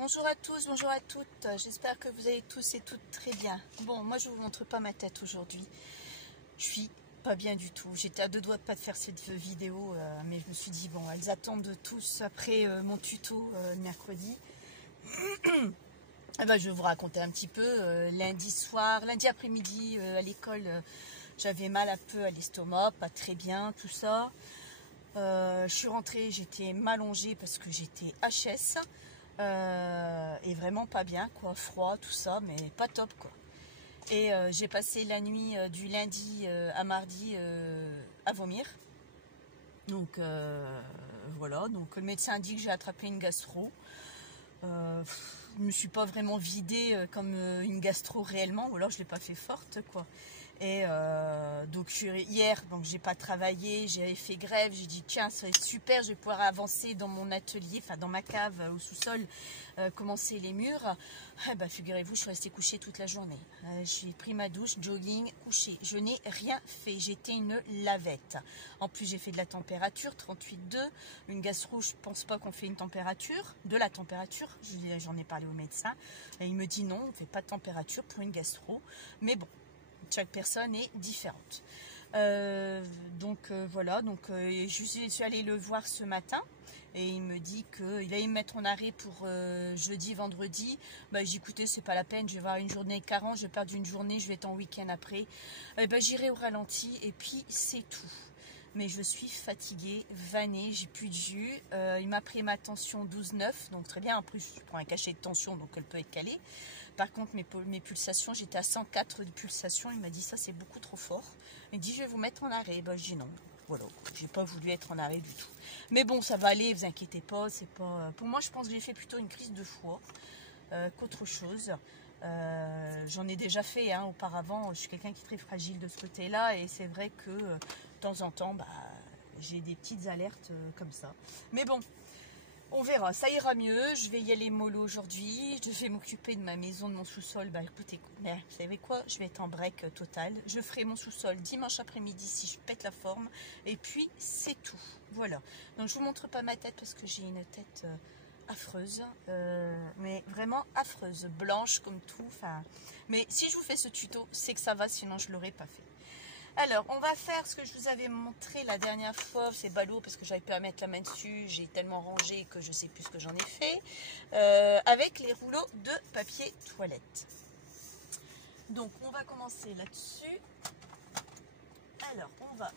Bonjour à tous, bonjour à toutes, j'espère que vous allez tous et toutes très bien. Bon, moi je vous montre pas ma tête aujourd'hui, je suis pas bien du tout. J'étais à deux doigts de pas de faire cette vidéo, mais je me suis dit bon, elles attendent tous après mon tuto mercredi. Eh ben, je vais vous raconter un petit peu. Lundi soir, lundi après-midi à l'école, j'avais mal un peu à l'estomac, pas très bien, tout ça. Je suis rentrée, j'étais m'allonger parce que j'étais HS. Et vraiment pas bien, quoi, froid, tout ça, mais pas top, quoi. Et j'ai passé la nuit du lundi à mardi à vomir. Donc voilà, donc le médecin dit que j'ai attrapé une gastro. Je me suis pas vraiment vidée comme une gastro réellement, ou alors je l'ai pas fait forte, quoi. Et donc hier, donc j'ai pas travaillé, j'avais fait grève, j'ai dit tiens ça va être super, je vais pouvoir avancer dans mon atelier, enfin dans ma cave au sous-sol, commencer les murs. Bah, figurez-vous, je suis restée couchée toute la journée. J'ai pris ma douche, jogging, couchée. Je n'ai rien fait, j'étais une lavette. En plus j'ai fait de la température, 38,2. Une gastro, je pense pas qu'on fait une température, de la température. J'en ai parlé au médecin et il me dit non, on ne fait pas de température pour une gastro. Mais bon, chaque personne est différente. Voilà, donc je suis allée le voir ce matin et il me dit qu'il allait me mettre en arrêt pour jeudi, vendredi. Bah, j'ai dit écoutez, c'est pas la peine, je vais avoir une journée carence, je vais perdre une journée, je vais être en week-end après. J'irai au ralenti et puis c'est tout. Mais je suis fatiguée, vannée, j'ai plus de jus. Il m'a pris ma tension 12,9, donc très bien. En plus, je prends un cachet de tension, donc elle peut être calée. Par contre, mes pulsations, j'étais à 104 de pulsations. Il m'a dit ça, c'est beaucoup trop fort. Il dit je vais vous mettre en arrêt. Je dis non. Voilà, j'ai pas voulu être en arrêt du tout. Mais bon, ça va aller, vous inquiétez pas. C'est pas. Pour moi, je pense que j'ai fait plutôt une crise de foie qu'autre chose. J'en ai déjà fait auparavant. Je suis quelqu'un qui est très fragile de ce côté-là, et c'est vrai que de temps en temps, j'ai des petites alertes comme ça. Mais bon, on verra, ça ira mieux. Je vais y aller mollo aujourd'hui. Je vais m'occuper de ma maison, de mon sous-sol. Écoutez, mais vous savez quoi, je vais être en break total. Je ferai mon sous-sol dimanche après-midi si je pète la forme. Et puis, c'est tout. Voilà. Donc, je vous montre pas ma tête parce que j'ai une tête affreuse. Mais vraiment affreuse. Blanche comme tout. Mais si je vous fais ce tuto, c'est que ça va, sinon je ne l'aurais pas fait. Alors, on va faire ce que je vous avais montré la dernière fois. C'est ballot parce que j'avais pas à mettre la main dessus. J'ai tellement rangé que je sais plus ce que j'en ai fait. Avec les rouleaux de papier toilette. Donc, on va commencer là-dessus. Alors, on va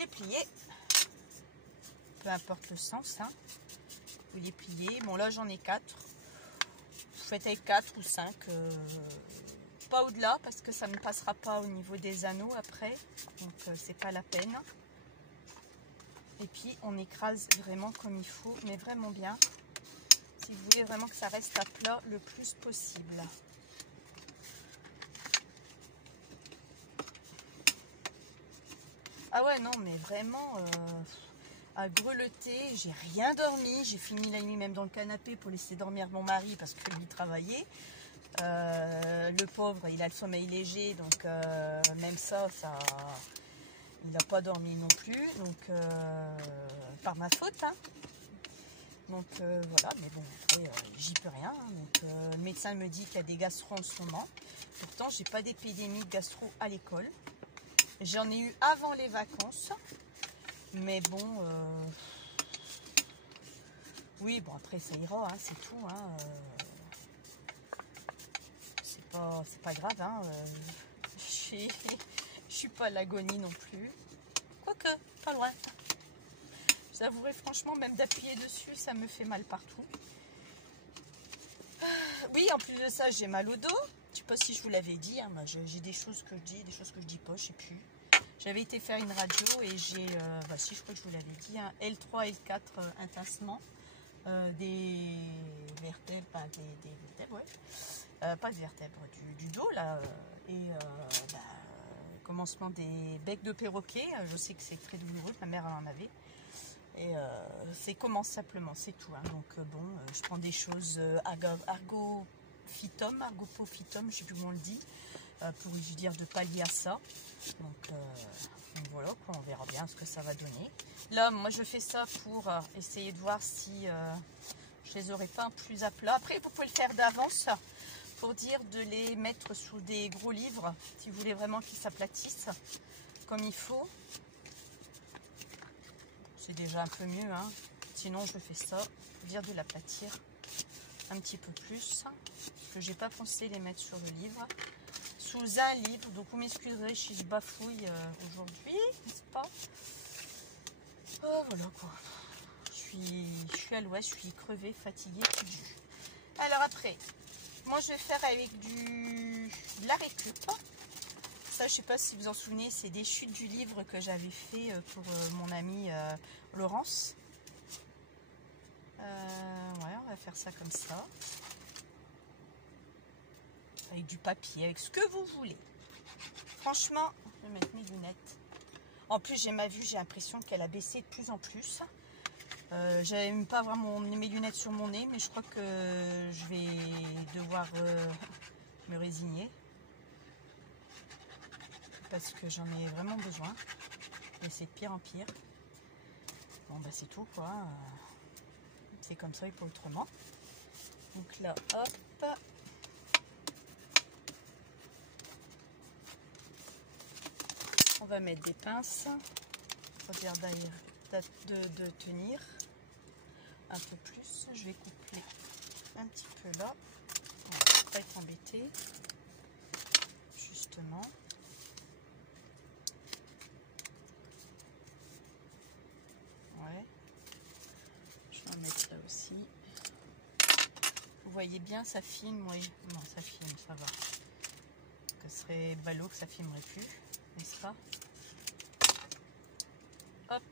les plier. Peu importe le sens. Vous les pliez. Bon, là, j'en ai 4. Vous faites avec 4 ou 5. Pas au-delà parce que ça ne passera pas au niveau des anneaux après, donc c'est pas la peine. Et puis on écrase vraiment comme il faut, mais vraiment bien, si vous voulez vraiment que ça reste à plat le plus possible. Ah ouais, non, mais vraiment à grelotter, j'ai rien dormi, j'ai fini la nuit même dans le canapé pour laisser dormir mon mari parce que lui travaillait. Le pauvre, il a le sommeil léger, donc même ça, il n'a pas dormi non plus, donc par ma faute. Donc voilà, mais bon, après, j'y peux rien. Donc, le médecin me dit qu'il y a des gastro en ce moment. Pourtant, j'ai pas d'épidémie de gastro à l'école. J'en ai eu avant les vacances, mais bon, oui, bon après ça ira, c'est tout. C'est pas grave, je suis pas à l'agonie non plus, quoique pas loin. J'avouerai franchement, même d'appuyer dessus ça me fait mal partout. Oui, en plus de ça j'ai mal au dos. Je sais pas si je vous l'avais dit, j'ai des choses que je dis, des choses que je dis pas, je sais plus. J'avais été faire une radio et j'ai, si je crois que je vous l'avais dit, L3 L4 intensement, des vertèbres, des vertèbres, ouais. Pas de vertèbres, du dos là, et commencement des becs de perroquet. Je sais que c'est très douloureux, ma mère en avait, et c'est comment simplement, c'est tout. Donc bon, je prends des choses argophytum, je sais plus comment on le dit, pour lui dire de pallier à ça. Donc voilà, quoi, on verra bien ce que ça va donner. Là, moi je fais ça pour essayer de voir si Je les aurai pas plus à plat. Après, vous pouvez le faire d'avance pour dire de les mettre sous des gros livres si vous voulez vraiment qu'ils s'aplatissent comme il faut. C'est déjà un peu mieux, hein. Sinon je fais ça, dire de l'aplatir un petit peu plus, parce que j'ai pas pensé les mettre sur le livre, sous un livre. Donc vous m'excuserez si je bafouille aujourd'hui, n'est-ce pas? Oh, voilà quoi. Je suis à l'ouest, je suis crevée, fatiguée, tue. Alors après, moi je vais faire avec de la récup. Ça, je sais pas si vous vous en souvenez, c'est des chutes du livre que j'avais fait pour mon amie Laurence. Ouais, on va faire ça comme ça. Avec du papier, avec ce que vous voulez. Franchement, je vais mettre mes lunettes. En plus, j'ai ma vue, j'ai l'impression qu'elle a baissé de plus en plus. J'aime pas vraiment mes lunettes sur mon nez, mais je crois que je vais devoir me résigner. Parce que j'en ai vraiment besoin. Et c'est de pire en pire. Bon, bah c'est tout, quoi. C'est comme ça et pas autrement. Donc là, hop. On va mettre des pinces. Pour dire d'ailleurs de tenir un peu plus. Je vais couper un petit peu là. On va pas être embêté. Justement. Ouais. Je vais en mettre là aussi. Vous voyez bien, ça filme, oui. Non, ça filme, ça va. Que ce serait ballot que ça filmerait plus, n'est-ce pas? Hop.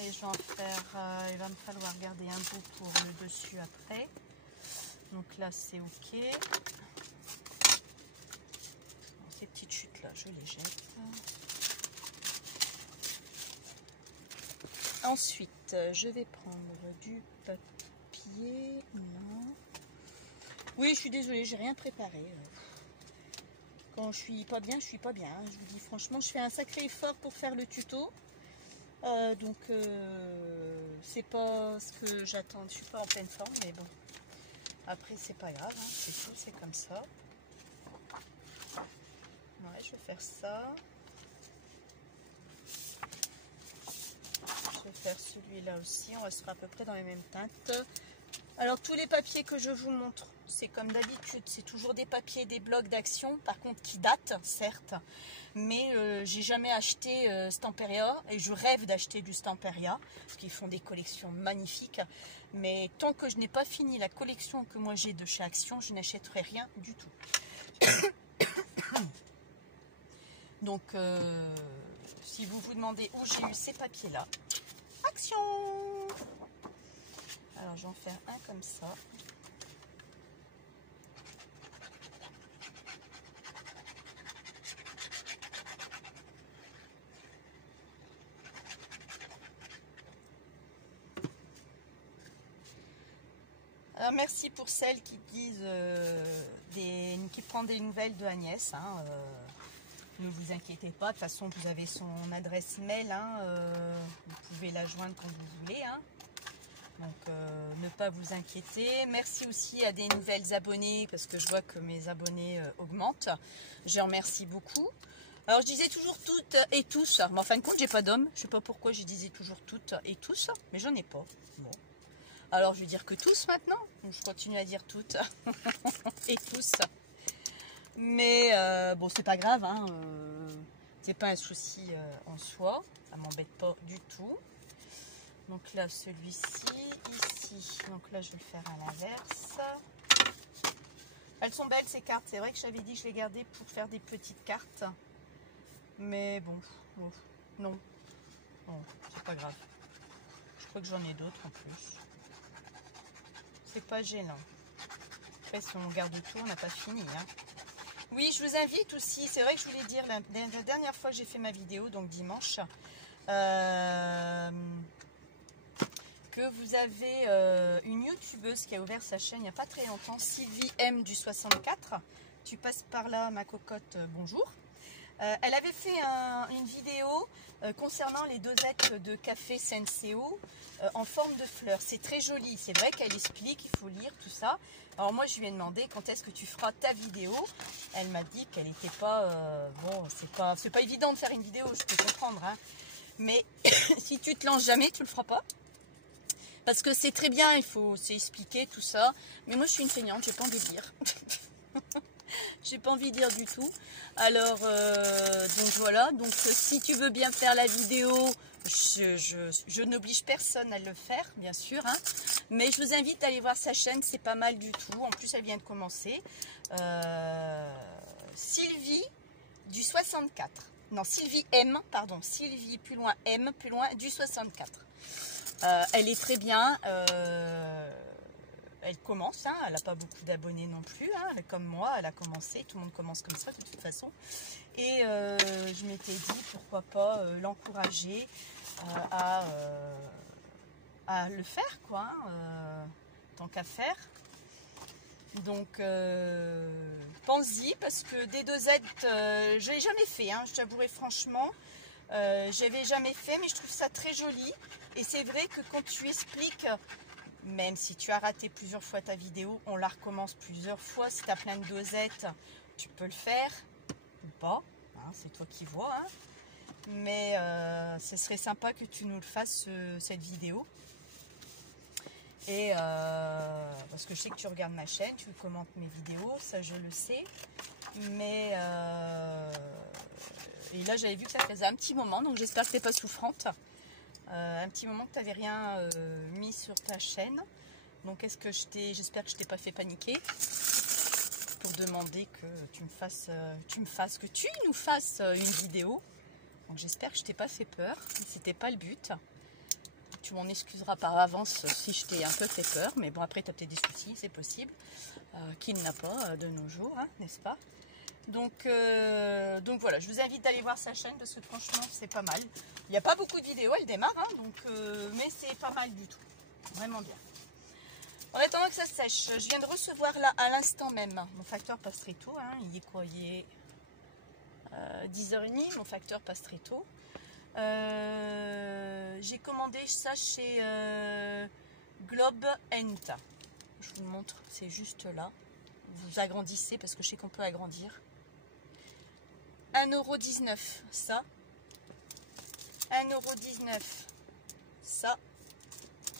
Et je vais en faire, il va me falloir garder un bout pour le dessus après. Donc là, c'est ok. Bon, ces petites chutes là, je les jette. Ensuite, je vais prendre du papier. Non. Oui, je suis désolée, j'ai rien préparé. Quand je suis pas bien, je suis pas bien. Je vous dis franchement, je fais un sacré effort pour faire le tuto. Donc, c'est pas ce que j'attends. Je suis pas en pleine forme, mais bon. Après, c'est pas grave, hein, c'est tout, c'est comme ça. Ouais, je vais faire ça. Je vais faire celui-là aussi. On restera à peu près dans les mêmes teintes. Alors, tous les papiers que je vous montre, c'est comme d'habitude. C'est toujours des papiers, des blocs d'action. Par contre, qui datent, certes. Mais j'ai jamais acheté Stamperia. Et je rêve d'acheter du Stamperia. Parce qu'ils font des collections magnifiques. Mais tant que je n'ai pas fini la collection que moi j'ai de chez Action, je n'achèterai rien du tout. Donc, si vous vous demandez où j'ai eu ces papiers-là, Action! Alors, j'en fais un comme ça. Alors, merci pour celles qui disent, qui prennent des nouvelles de Agnès. Hein, ne vous inquiétez pas, de toute façon, vous avez son adresse mail. Hein, vous pouvez la joindre quand vous voulez. Hein. Donc, ne pas vous inquiéter. Merci aussi à des nouvelles abonnées, parce que je vois que mes abonnés augmentent. Je remercie beaucoup. Alors, je disais toujours toutes et tous, mais en fin de compte, j'ai pas d'homme. Je sais pas pourquoi je disais toujours toutes et tous, mais j'en ai pas. Bon. Alors, je vais dire que tous maintenant. Je continue à dire toutes et tous. Mais bon, c'est pas grave. Hein, c'est pas un souci en soi. Ça m'embête pas du tout. Donc là, celui-ci, ici. Donc là, je vais le faire à l'inverse. Elles sont belles, ces cartes. C'est vrai que j'avais dit que je les gardais pour faire des petites cartes. Mais bon, non. Bon, c'est pas grave. Je crois que j'en ai d'autres en plus. C'est pas gênant. Après, si on garde tout, on n'a pas fini. Hein. Oui, je vous invite aussi. C'est vrai que je voulais dire, la dernière fois que j'ai fait ma vidéo, donc dimanche, que vous avez une youtubeuse qui a ouvert sa chaîne il n'y a pas très longtemps, Sylvie M du 64. Tu passes par là, ma cocotte, bonjour. Elle avait fait une vidéo concernant les dosettes de café Senseo en forme de fleurs. C'est très joli. C'est vrai qu'elle explique, il faut lire tout ça. Alors moi, je lui ai demandé quand est-ce que tu feras ta vidéo. Elle m'a dit qu'elle n'était pas... bon, c'est pas évident de faire une vidéo, je peux comprendre. Hein. Mais si tu te lances jamais, tu le feras pas. Parce que c'est très bien, c'est expliquer tout ça. Mais moi, je suis une feignante, j'ai pas envie de lire. J'ai pas envie de lire du tout. Alors, donc voilà. Donc, si tu veux bien faire la vidéo, je n'oblige personne à le faire, bien sûr. Hein. Mais je vous invite à aller voir sa chaîne, c'est pas mal du tout. En plus, elle vient de commencer. Sylvie du 64. Non, Sylvie M, pardon. Sylvie, plus loin M, plus loin du 64. Elle est très bien. Elle commence, hein, elle n'a pas beaucoup d'abonnés non plus, hein, elle est comme moi, elle a commencé, tout le monde commence comme ça de toute façon. Et je m'étais dit pourquoi pas l'encourager à le faire, quoi, hein, tant qu'à faire. Donc pense-y, parce que des dosettes, je l'ai jamais fait, hein, je t'avouerai franchement. J'avais jamais fait, mais je trouve ça très joli. Et c'est vrai que quand tu expliques... Même si tu as raté plusieurs fois ta vidéo, on la recommence plusieurs fois. Si tu as plein de dosettes, tu peux le faire ou pas. Hein, c'est toi qui vois. Hein. Mais ce serait sympa que tu nous le fasses, cette vidéo. Et parce que je sais que tu regardes ma chaîne, tu commentes mes vidéos, ça je le sais. Mais et là j'avais vu que ça faisait un petit moment, donc j'espère que tu n'es pas souffrante. Un petit moment que tu n'avais rien mis sur ta chaîne. Donc j'espère que je t'ai pas fait paniquer pour demander que tu nous fasses une vidéo. Donc j'espère que je t'ai pas fait peur. C'était pas le but. Tu m'en excuseras par avance si je t'ai un peu fait peur. Mais bon, après tu as peut-être des soucis, c'est possible. Qui n'a pas de nos jours, hein, n'est-ce pas? Donc voilà, je vous invite à aller voir sa chaîne parce que franchement c'est pas mal. Il n'y a pas beaucoup de vidéos, elle démarre, hein, mais c'est pas mal du tout. Vraiment bien. En attendant que ça sèche, je viens de recevoir là à l'instant même mon facteur passe très tôt. Hein, il est quoi? Il est 10h30, mon facteur passe très tôt. J'ai commandé ça chez Globe Ent. Je vous le montre, c'est juste là. Vous agrandissez parce que je sais qu'on peut agrandir. 1,19 € ça. 1,19 € ça.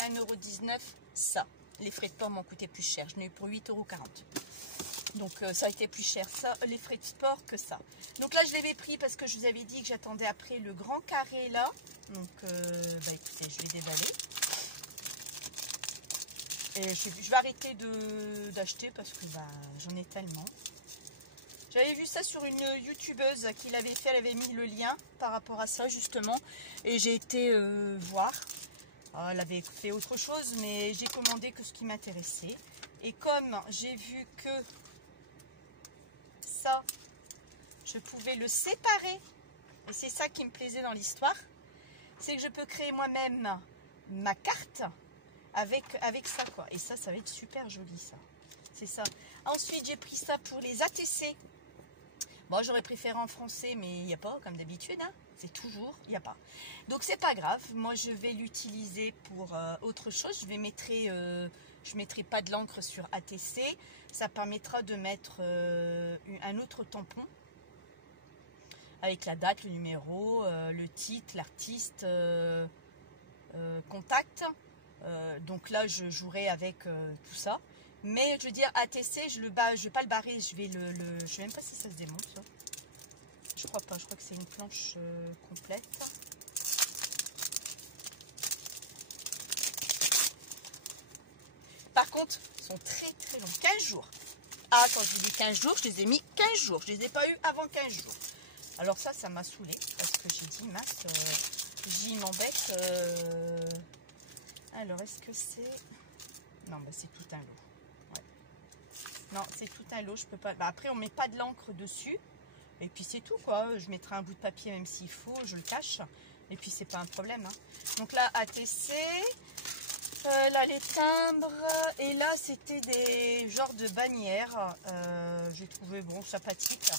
1,19 € ça. Les frais de port m'ont coûté plus cher. Je n'ai eu pour 8,40 €. Donc ça a été plus cher ça, les frais de port que ça. Donc là je l'avais pris parce que je vous avais dit que j'attendais après le grand carré là. Donc écoutez, je vais déballer. Et je vais arrêter d'acheter parce que j'en ai tellement. J'avais vu ça sur une youtubeuse qui l'avait fait, elle avait mis le lien par rapport à ça justement. Et j'ai été voir. Alors, elle avait fait autre chose, mais j'ai commandé que ce qui m'intéressait. Et comme j'ai vu que ça, je pouvais le séparer, et c'est ça qui me plaisait dans l'histoire, c'est que je peux créer moi-même ma carte avec ça, quoi. Et ça va être super joli, ça. C'est ça. Ensuite, j'ai pris ça pour les ATC. Bon, j'aurais préféré en français, mais il n'y a pas, comme d'habitude. Hein. C'est toujours, il n'y a pas. Donc, c'est pas grave. Moi, je vais l'utiliser pour autre chose. Je mettrai pas de l'encre sur ATC. Ça permettra de mettre un autre tampon avec la date, le numéro, le titre, l'artiste, contact. Donc là, je jouerai avec tout ça. Mais je veux dire, ATC, je vais pas le barrer, je sais même pas si ça se démonte. Ça. Je crois pas, je crois que c'est une planche complète. Par contre, ils sont très très longs, 15 jours. Ah, quand je dis 15 jours, je les ai mis 15 jours. Je les ai pas eu avant 15 jours. Alors ça m'a saoulé parce que j'ai dit, mince, j'y m'embête. Alors, est-ce que c'est... Non, c'est tout un lot. Ouais. Non, c'est tout un lot, je peux pas... après, on met pas de l'encre dessus. Et puis, c'est tout, quoi. Je mettrai un bout de papier, même s'il faut, je le cache. Et puis, c'est pas un problème. Hein. Donc là, ATC. Là, les timbres. Et là, c'était des genres de bannières. J'ai trouvé, bon, sympathique.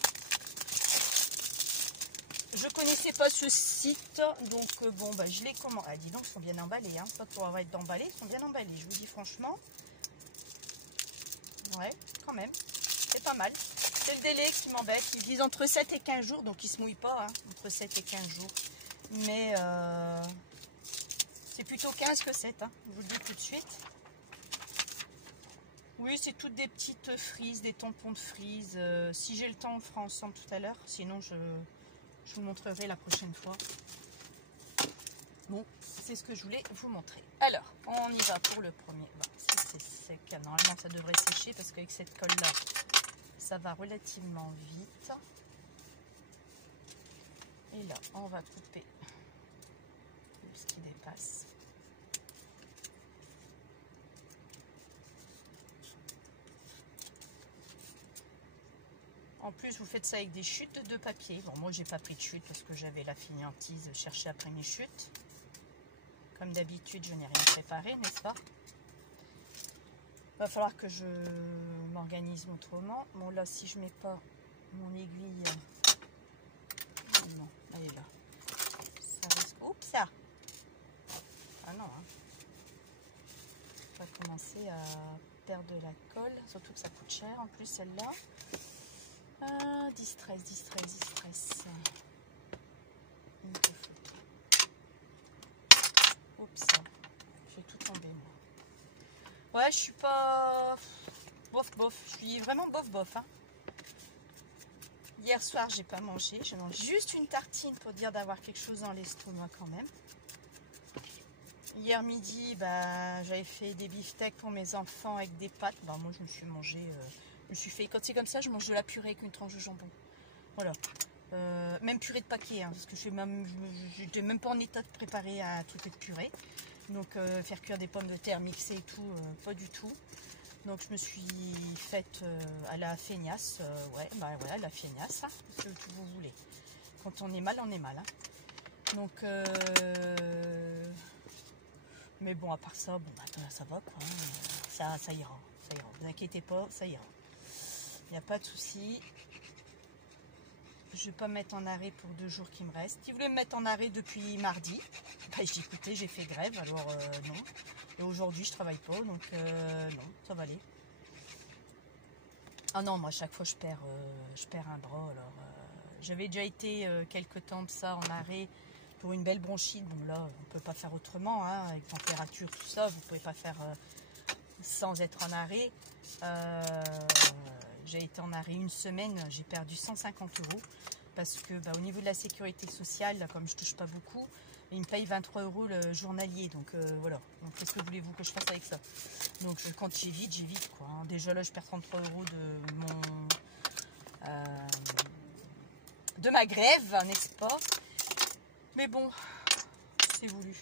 Je connaissais pas ce site, donc bon, bah, je l'ai commandé. Ah, dis donc, ils sont bien emballés, hein. Pas pour avoir été emballés, ils sont bien emballés. Je vous dis franchement. Ouais, quand même. C'est pas mal. C'est le délai qui m'embête. Ils disent entre 7 et 15 jours, donc ils se mouillent pas, hein, entre 7 et 15 jours. Mais c'est plutôt 15 que 7, hein, je vous le dis tout de suite. Oui, c'est toutes des petites frises, des tampons de frise. Si j'ai le temps, on le fera ensemble tout à l'heure. Sinon, je vous le montrerai la prochaine fois. Bon, c'est ce que je voulais vous montrer. Alors, on y va pour le premier. Bon, c'est sec. Normalement, ça devrait sécher parce qu'avec cette colle-là, ça va relativement vite. Et là, on va couper ce qui dépasse. En plus, vous faites ça avec des chutes de papier. Bon, moi, j'ai pas pris de chute parce que j'avais la fainéantise chercher après mes chutes. Comme d'habitude, je n'ai rien préparé, n'est-ce pas? Va falloir que je m'organise autrement. Bon, là, si je mets pas mon aiguille... non, elle est là. Ça risque... Oups, ça. Ah non, hein. On va commencer à perdre de la colle. Surtout que ça coûte cher, en plus, celle-là. Distress. Une photo. Oups, j'ai tout tombé, moi. Ouais, je suis pas... bof. Je suis vraiment bof, hein. Hier soir, j'ai pas mangé. Je mange juste une tartine pour dire d'avoir quelque chose dans l'estomac quand même. Hier midi, bah, j'avais fait des beefsteaks pour mes enfants avec des pâtes. Bah, moi, je me suis mangé... je me suis fait... Quand c'est comme ça, je mange de la purée avec une tranche de jambon. Voilà. Même purée de paquet, hein, parce que je n'étais même pas en état de préparer un truc de purée. Donc, faire cuire des pommes de terre mixées et tout, pas du tout. Donc, je me suis faite à la feignasse. Ouais, bah voilà, la feignasse, hein, ce que vous voulez. Quand on est mal, on est mal. Hein. Donc... mais bon, à part ça, bon, bah, ça va quoi. Ça ira. Ne vous inquiétez pas, ça ira. Il n'y a pas de souci. Je ne vais pas me mettre en arrêt pour 2 jours qui me restent. Si vous voulez me mettre en arrêt depuis mardi, bah, j'ai écouté, j'ai fait grève, alors non. Et aujourd'hui, je travaille pas, donc non, ça va aller. Ah non, moi, à chaque fois, je perds un bras. Alors, j'avais déjà été quelques temps de ça en arrêt pour une belle bronchite. Bon, là, on ne peut pas faire autrement, hein, avec température, tout ça. Vous ne pouvez pas faire sans être en arrêt. J'ai été en arrêt une semaine, j'ai perdu 150 € parce que bah, au niveau de la sécurité sociale, là, comme je touche pas beaucoup, ils me payent 23 € le journalier. Donc voilà, donc qu'est-ce que voulez-vous que je fasse avec ça? Donc quand j'ai vite quoi. Hein. Déjà là, je perds 33 € de ma grève, n'est-ce pas? Mais bon, c'est voulu.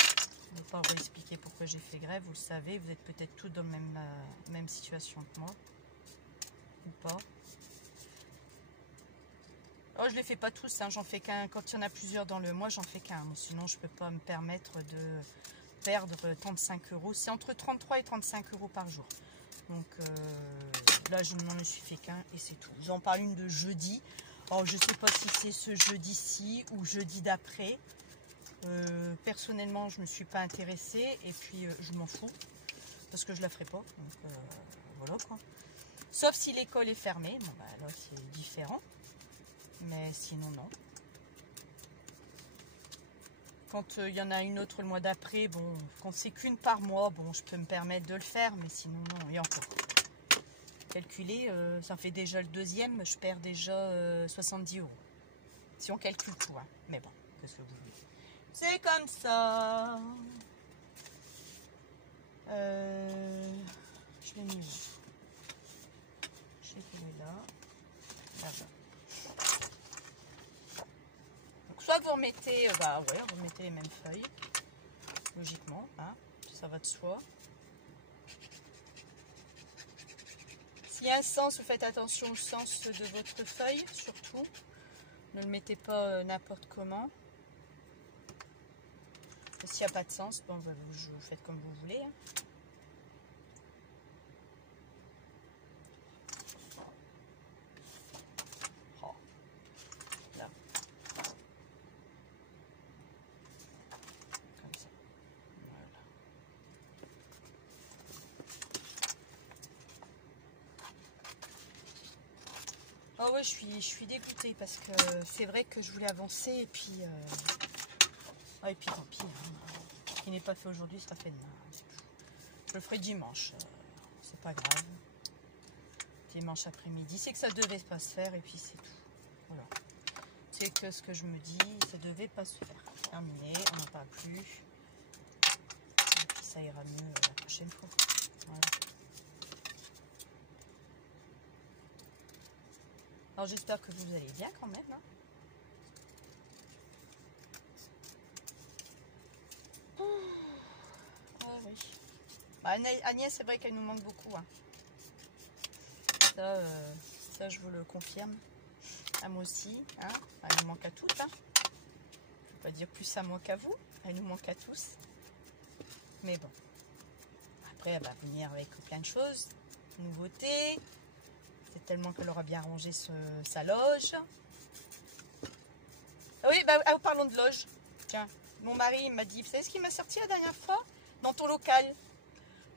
Je ne vais pas vous expliquer pourquoi j'ai fait grève, vous le savez, vous êtes peut-être tous dans la même situation que moi, ou pas. Oh, je ne les fais pas tous, hein, j'en fais qu'un, quand il y en a plusieurs dans le mois, j'en fais qu'un, sinon je ne peux pas me permettre de perdre 35 €, c'est entre 33 et 35 € par jour. Donc là, je n'en suis fait qu'un et c'est tout. J'en parle une de jeudi, alors je ne sais pas si c'est ce jeudi-ci ou jeudi d'après. Personnellement, je ne me suis pas intéressée et puis je m'en fous parce que je la ferai pas. Donc voilà quoi. Sauf si l'école est fermée, bon, bah, là c'est différent. Mais sinon non. Quand il y en a une autre le mois d'après, bon, quand c'est qu'une par mois, bon, je peux me permettre de le faire, mais sinon non. Et encore. Calculer, ça fait déjà le deuxième, je perds déjà 70 €. Si on calcule tout, hein. Mais bon, qu'est-ce que vous voulez. C'est comme ça. Je l'ai mis où? Je sais qu'il est là. Là-bas. Donc soit vous remettez, bah ouais, vous remettez les mêmes feuilles. Logiquement, hein, ça va de soi. S'il y a un sens, vous faites attention au sens de votre feuille, surtout. Ne le mettez pas n'importe comment. S'il n'y a pas de sens, bon, vous faites comme vous voulez. Hein. Oh. Ah ouais, je suis dégoûtée parce que c'est vrai que je voulais avancer et puis tant pis. Hein. Ce qui n'est pas fait aujourd'hui sera fait demain. Je le ferai dimanche. C'est pas grave. Dimanche après-midi. C'est que ça devait pas se faire et puis c'est tout. Voilà. C'est que ce que je me dis, ça devait pas se faire. Terminé, on n'en parle plus. Et puis ça ira mieux la prochaine fois. Voilà. Alors j'espère que vous allez bien quand même. Hein. Oh, oui. Bah, Agnès, c'est vrai qu'elle nous manque beaucoup. Hein. Ça, je vous le confirme. À moi aussi. Hein. Elle nous manque à toutes. Hein. Je ne vais pas dire plus à moi qu'à vous. Elle nous manque à tous. Mais bon. Après, elle va venir avec plein de choses. Nouveautés. C'est tellement qu'elle aura bien rangé sa loge. Ah oui, bah, parlons de loge. Tiens, mon mari m'a dit, vous savez ce qu'il m'a sorti la dernière fois? Dans ton local.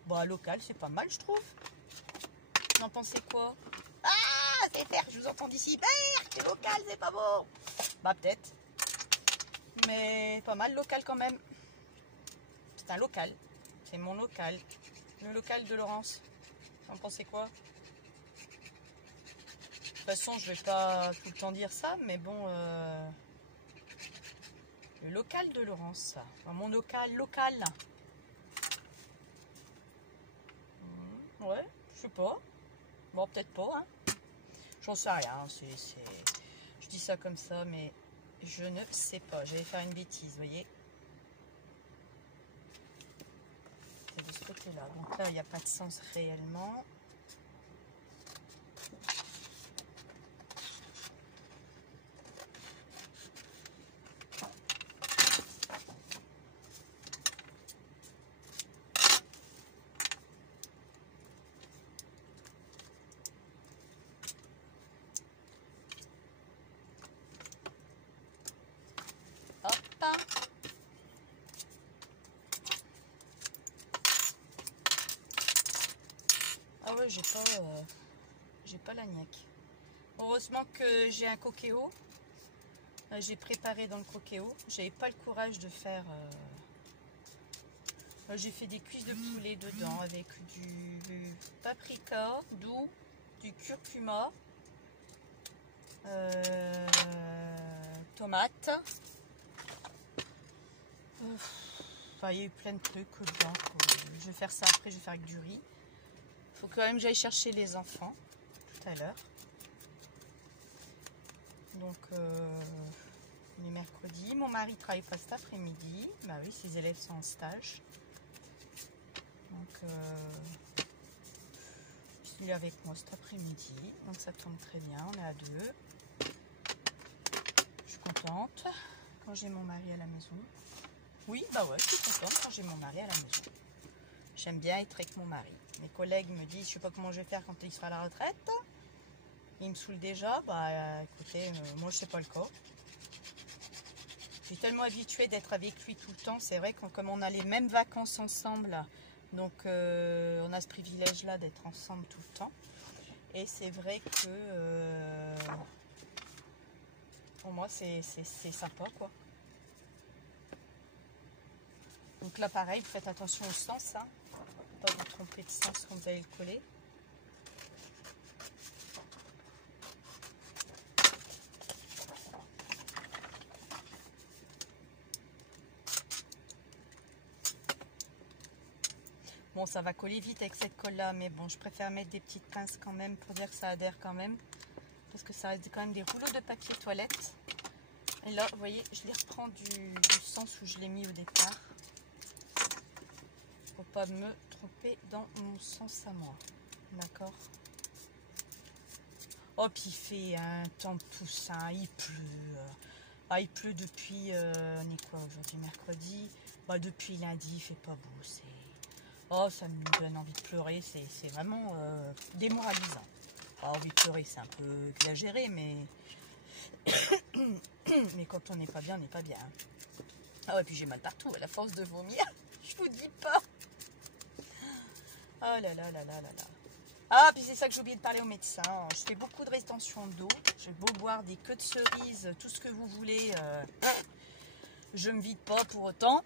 Bah, local, c'est pas mal, je trouve. Vous en pensez quoi? Ah, c'est vert, je vous entends d'ici. Vert, c'est local, c'est pas beau. Bah, peut-être. Mais pas mal local quand même. C'est un local. C'est mon local. Le local de Laurence. Vous en pensez quoi? De toute façon, je vais pas tout le temps dire ça, mais bon... Le local de Laurence. Enfin, mon local. Ouais, je sais pas. Bon, peut-être pas, hein. J'en sais rien. Je dis ça comme ça, mais je ne sais pas. J'allais faire une bêtise, vous voyez. C'est de ce côté-là. Donc là, il n'y a pas de sens réellement. Ah ouais, j'ai pas la niaque. Heureusement que j'ai un coquéo. J'ai préparé dans le coquéo. J'avais pas le courage de faire... j'ai fait des cuisses de poulet dedans avec du paprika, du curcuma, tomates. Enfin, il y a eu plein de trucs dedans. Je vais faire ça après, je vais faire avec du riz. Il faut quand même que j'aille chercher les enfants tout à l'heure. Donc, on est mercredi. Mon mari travaille pas cet après-midi. Bah oui, ses élèves sont en stage. Donc, il est avec moi cet après-midi. Donc, ça tombe très bien. On est à deux. Je suis contente quand j'ai mon mari à la maison. Oui, bah ouais, je suis contente quand j'ai mon mari à la maison. J'aime bien être avec mon mari. Mes collègues me disent, je sais pas comment je vais faire quand il sera à la retraite. Il me saoule déjà. Bah écoutez, moi je sais pas le cas. Je suis tellement habituée d'être avec lui tout le temps. C'est vrai que comme on a les mêmes vacances ensemble, donc on a ce privilège-là d'être ensemble tout le temps. Et c'est vrai que pour moi c'est sympa quoi. Donc là pareil, faites attention au sens, hein. Pas vous tromper de sens quand vous allez le coller. Bon, ça va coller vite avec cette colle là, mais bon, je préfère mettre des petites pinces quand même pour dire que ça adhère quand même, parce que ça reste quand même des rouleaux de papier toilette. Et là, vous voyez, je les reprends du sens où je l'ai mis au départ. Faut pas me tromper dans mon sens à moi. D'accord? Oh, puis il fait un temps de poussin, il pleut. Ah, il pleut depuis, on est quoi aujourd'hui, mercredi? Bah, depuis lundi, il fait pas beau. Oh, ça me donne envie de pleurer. C'est vraiment démoralisant. Ah oui, pleurer, c'est un peu exagéré, mais... mais quand on n'est pas bien, on n'est pas bien. Ah ouais, puis j'ai mal partout, à la force de vomir. Je vous dis pas. Oh là là là là là là. Ah, puis c'est ça que j'ai oublié de parler au médecin. Je fais beaucoup de rétention d'eau. J'ai beau boire des queues de cerises, tout ce que vous voulez. Je me vide pas pour autant.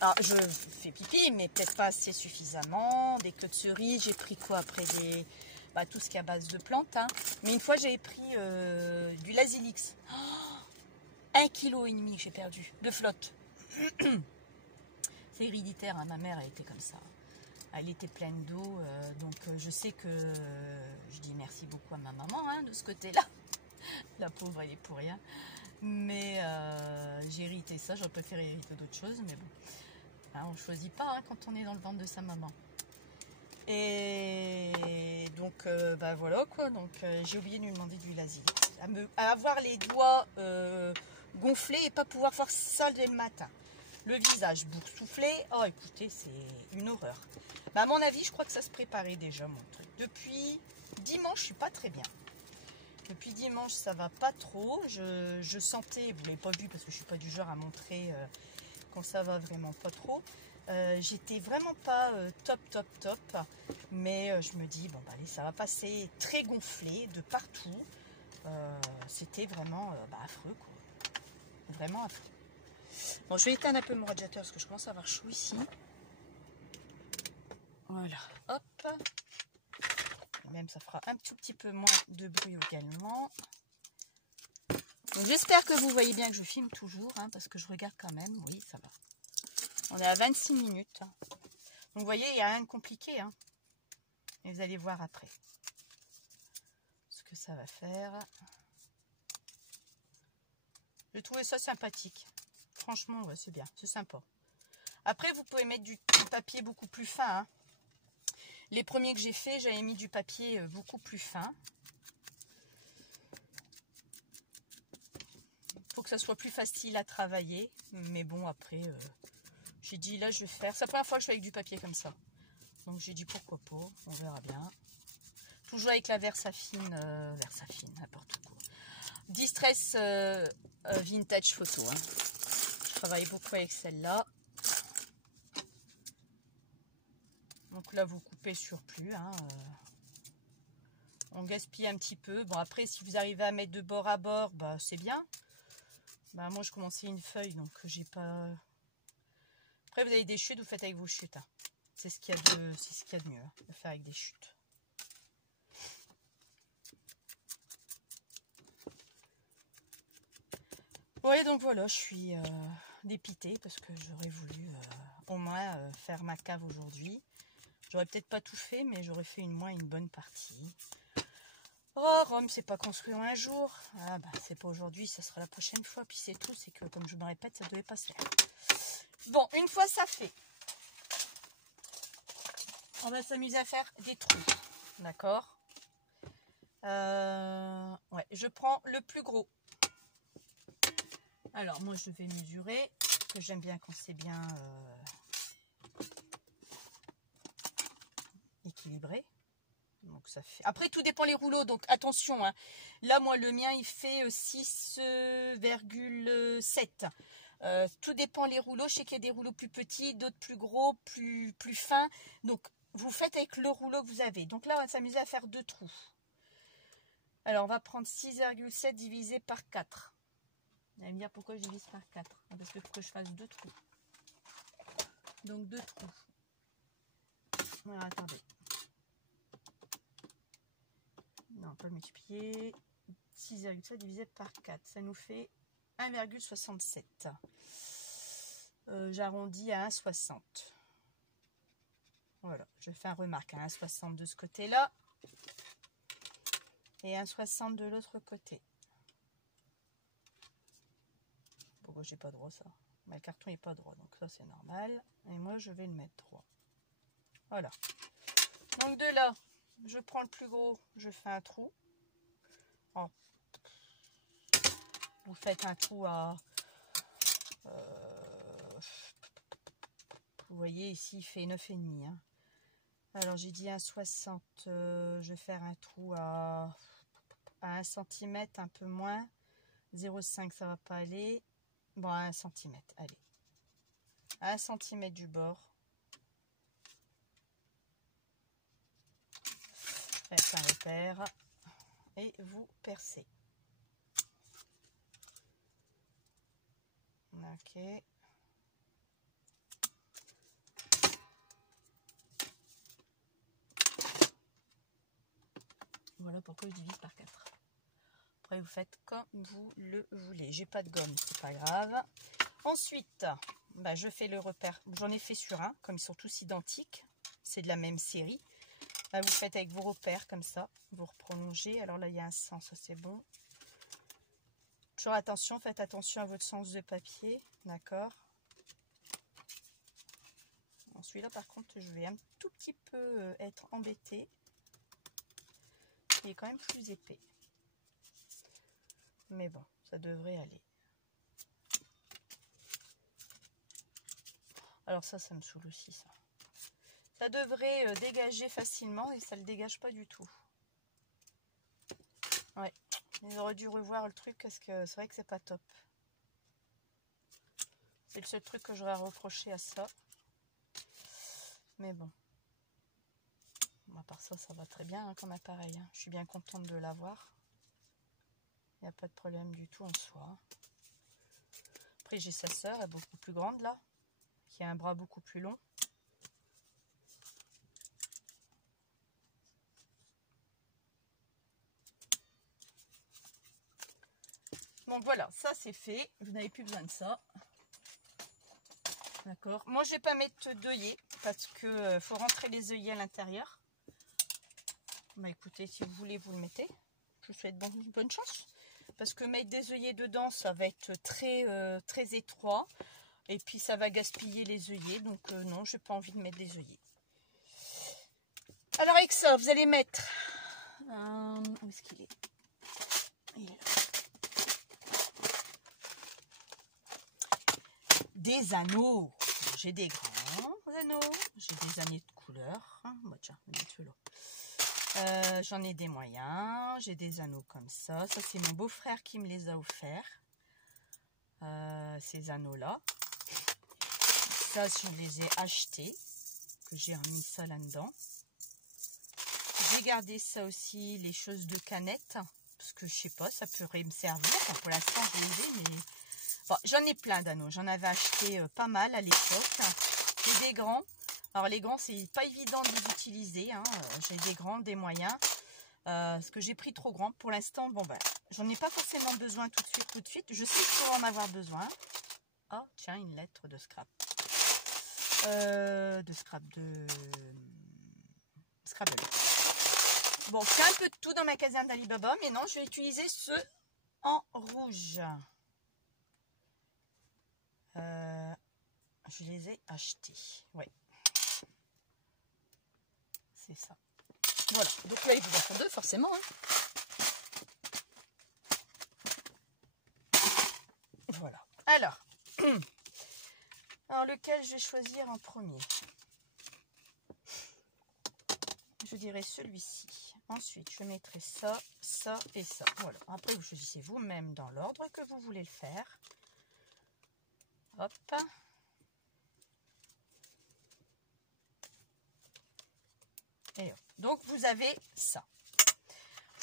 Alors, je fais pipi, mais peut-être pas assez suffisamment. Des queues de cerises, j'ai pris quoi après des... Bah, tout ce qui est à base de plantes. Hein. Mais une fois, j'avais pris du Lazilix. 1,5 kg j'ai perdu de flotte. C'est héréditaire, hein. Ma mère, elle était comme ça. Elle était pleine d'eau. Donc, je sais que... je dis merci beaucoup à ma maman hein, de ce côté-là. La pauvre, elle est pour rien. Mais j'ai hérité ça. J'aurais préféré hériter d'autres choses. Mais bon, hein, on ne choisit pas hein, quand on est dans le ventre de sa maman. Et donc, bah voilà quoi. Donc, j'ai oublié de lui demander du Lazilix. À avoir les doigts gonflés et pas pouvoir faire ça dès le matin. Le visage boursouflé. Oh, écoutez, c'est une horreur. Bah, à mon avis, je crois que ça se préparait déjà, mon truc. Depuis dimanche, je suis pas très bien. Depuis dimanche, ça va pas trop. Je sentais, vous l'avez pas vu parce que je suis pas du genre à montrer quand ça va vraiment pas trop. J'étais vraiment pas top. Mais je me dis, bon, bah, allez, ça va passer très gonflé de partout. C'était vraiment affreux, quoi. Vraiment affreux. Bon, je vais éteindre un peu mon radiateur parce que je commence à avoir chaud ici. Voilà, hop. Même ça fera un tout petit peu moins de bruit également. J'espère que vous voyez bien que je filme toujours, hein, parce que je regarde quand même. Oui, ça va. On est à 26 minutes. Donc vous voyez, il n'y a rien de compliqué. Hein. Et vous allez voir après ce que ça va faire. J'ai trouvé ça sympathique. Franchement, ouais, c'est bien, c'est sympa. Après, vous pouvez mettre du papier beaucoup plus fin. Hein. Les premiers que j'ai fait, j'avais mis du papier beaucoup plus fin. Pour que ça soit plus facile à travailler. Mais bon, après, j'ai dit là, je vais faire. C'est la première fois que je fais avec du papier comme ça. Donc j'ai dit pourquoi pas, on verra bien. Toujours avec la Versafine, n'importe quoi. Distress Vintage Photo. Hein. Je travaille beaucoup avec celle-là. Donc là, vous coupez surplus. Hein, on gaspille un petit peu. Bon, après, si vous arrivez à mettre de bord à bord, bah, c'est bien. Bah, moi, je commençais une feuille, donc j'ai pas... Après, vous avez des chutes, vous faites avec vos chutes. Hein. C'est ce qu'il y a de mieux, hein, de faire avec des chutes. Ouais, donc voilà, je suis dépitée parce que j'aurais voulu au moins faire ma cave aujourd'hui. J'aurais peut-être pas tout fait, mais j'aurais fait moins une bonne partie. Oh, Rome, c'est pas construit en un jour. Ah bah, c'est pas aujourd'hui, ça sera la prochaine fois. Puis c'est tout, c'est que comme je me répète, ça devait pas se faire. Bon, une fois ça fait, on va s'amuser à faire des trous. D'accord. Ouais, je prends le plus gros. Alors, moi, je vais mesurer, parce que j'aime bien quand c'est bien équilibré. Donc, ça fait... Après, tout dépend les rouleaux, donc attention. Hein. Là, moi, le mien, il fait 6,7. Tout dépend les rouleaux. Je sais qu'il y a des rouleaux plus petits, d'autres plus gros, plus fins. Donc, vous faites avec le rouleau que vous avez. Donc là, on va s'amuser à faire 2 trous. Alors, on va prendre 6,7 divisé par 4. Vous allez me dire pourquoi je divise par 4. Parce que pour que je fasse 2 trous. Donc 2 trous. Voilà, attendez. Non, pas le multiplier. 6,7 divisé par 4. Ça nous fait 1,67. J'arrondis à 1,60. Voilà, je fais un remarque à 1,60 de ce côté-là. Et 1,60 de l'autre côté. Pourquoi j'ai pas droit ça? Mais le carton n'est pas droit, donc ça c'est normal. Et moi je vais le mettre droit. Voilà. Donc de là, je prends le plus gros, je fais un trou. Oh. Vous faites un trou à... vous voyez ici il fait 9,5. Hein. Alors j'ai dit 1,60. Je vais faire un trou à 1 cm, un peu moins. 0,5 ça va pas aller. Bon, à 1 cm, allez. À 1 cm du bord. repère et vous percez. Ok. Voilà pourquoi je divise par 4. Après, vous faites comme vous le voulez. J'ai pas de gomme, c'est pas grave. Ensuite, bah, je fais le repère. J'en ai fait sur un, comme ils sont tous identiques. C'est de la même série. Là, vous faites avec vos repères comme ça. Vous reprolongez. Alors là, il y a un sens, ça c'est bon. Toujours attention, faites attention à votre sens de papier. D'accord. Celui-là, par contre, je vais un tout petit peu être embêtée. Il est quand même plus épais. Mais bon, ça devrait aller. Alors ça me saoule aussi, ça. Ça devrait dégager facilement et ça ne le dégage pas du tout. Ouais, ils auraient dû revoir le truc parce que c'est vrai que c'est pas top. C'est le seul truc que j'aurais reproché à ça. Mais bon. À part ça, ça va très bien hein, comme appareil. Hein. Je suis bien contente de l'avoir. Il n'y a pas de problème du tout en soi. Après, j'ai sa sœur, elle est beaucoup plus grande là, qui a un bras beaucoup plus long. Donc voilà, ça c'est fait. Vous n'avez plus besoin de ça. D'accord. Moi, je ne vais pas mettre d'œillets parce que faut rentrer les œillets à l'intérieur. Bah écoutez, si vous voulez, vous le mettez. Je vous souhaite bonne chance. Parce que mettre des œillets dedans, ça va être très étroit. Et puis, ça va gaspiller les œillets. Donc, non, je n'ai pas envie de mettre des œillets. Alors, avec ça, vous allez mettre... où est-ce qu'il est? Il est là. Des anneaux. J'ai des grands anneaux. J'ai des anneaux de couleur. Bah, tiens, j'en ai des moyens. J'ai des anneaux comme ça. Ça, c'est mon beau-frère qui me les a offerts. Ces anneaux-là. Ça, je les ai achetés. Que j'ai remis ça là-dedans. J'ai gardé ça aussi, les choses de canette. Parce que je sais pas, ça pourrait me servir. Enfin, pour l'instant, je les ai, mais... Bon, j'en ai plein d'anneaux. J'en avais acheté pas mal à l'époque. J'ai des grands. Alors, les grands, c'est pas évident de les utiliser. Hein. J'ai des grands, des moyens. Parce que j'ai pris trop grand. Pour l'instant, bon, ben, j'en ai pas forcément besoin tout de suite. Je sais qu'il faut en avoir besoin. Oh, tiens, une lettre de scrap. De Scrabble. Bon, c'est un peu de tout dans ma caserne d'Alibaba, mais non, je vais utiliser ceux en rouge. Je les ai achetés. Ouais. C'est ça. Voilà. Donc là, il vous en faut deux, forcément. Hein. Voilà. Alors, lequel je vais choisir en premier? Je dirais celui-ci. Ensuite, je mettrai ça, ça et ça. Voilà. Après, vous choisissez vous-même dans l'ordre que vous voulez le faire. Hop. Et hop. Donc, vous avez ça.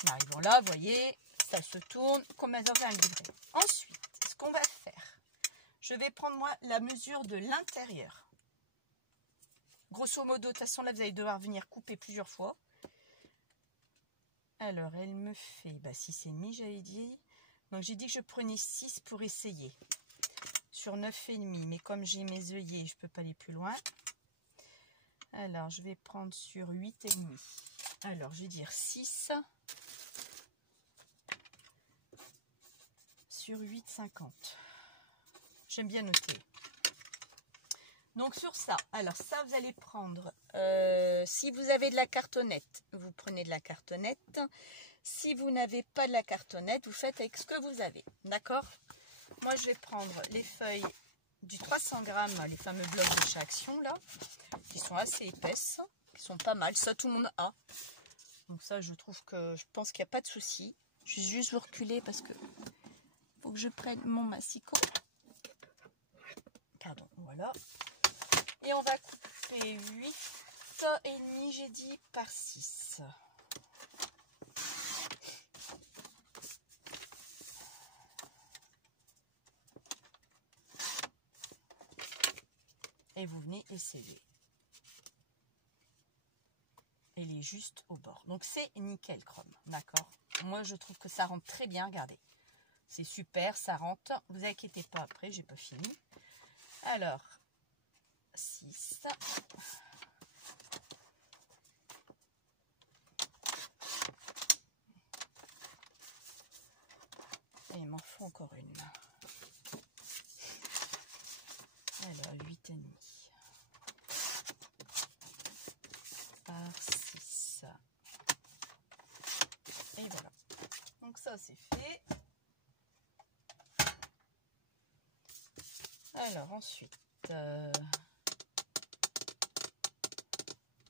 En arrivant là, vous voyez, ça se tourne comme dans un livret. Ensuite, ce qu'on va faire, je vais prendre moi la mesure de l'intérieur. Grosso modo, de toute façon, là, vous allez devoir venir couper plusieurs fois. Alors, elle me fait 6,5, j'avais dit. Donc, j'ai dit que je prenais 6 pour essayer. Sur 9,5. Mais comme j'ai mes œillets, je ne peux pas aller plus loin. Alors, je vais prendre sur 8,5. Alors, je vais dire 6 sur 8,50. J'aime bien noter. Donc, sur ça, alors ça, vous allez prendre, si vous avez de la cartonnette, vous prenez de la cartonnette. Si vous n'avez pas de la cartonnette, vous faites avec ce que vous avez. D'accord? Moi, je vais prendre les feuilles du 300 grammes, les fameux blocs de chez Action, là, qui sont assez épaisses, qui sont pas mal. Ça, tout le monde a. Donc ça, je pense qu'il n'y a pas de souci. Je vais juste vous reculer parce que faut que je prenne mon massicot. Pardon, voilà. Et on va couper 8,5, j'ai dit, par 6. et vous venez essayer. Elle est juste au bord. Donc c'est nickel chrome, d'accord. Moi je trouve que ça rentre très bien, regardez. C'est super, ça rentre. Vous inquiétez pas, après j'ai pas fini. Alors, 6. Et il m'en faut encore une. Alors, 8,5 par 6. Et voilà. Donc ça, c'est fait. Alors, ensuite...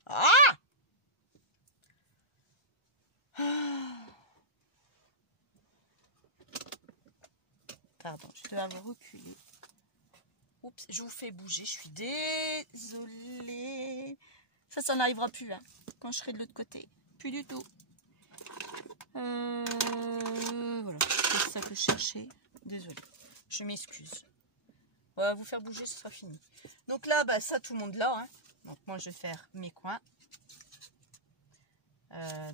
Ah! Pardon, je dois avoir reculé. Oups, je vous fais bouger, je suis désolée. Ça n'arrivera plus, hein, quand je serai de l'autre côté. Plus du tout. Voilà, c'est ça que je cherchais. Désolée, je m'excuse. On va vous faire bouger, ce sera fini. Donc là, bah, ça, tout le monde là. Hein. Donc moi, je vais faire mes coins.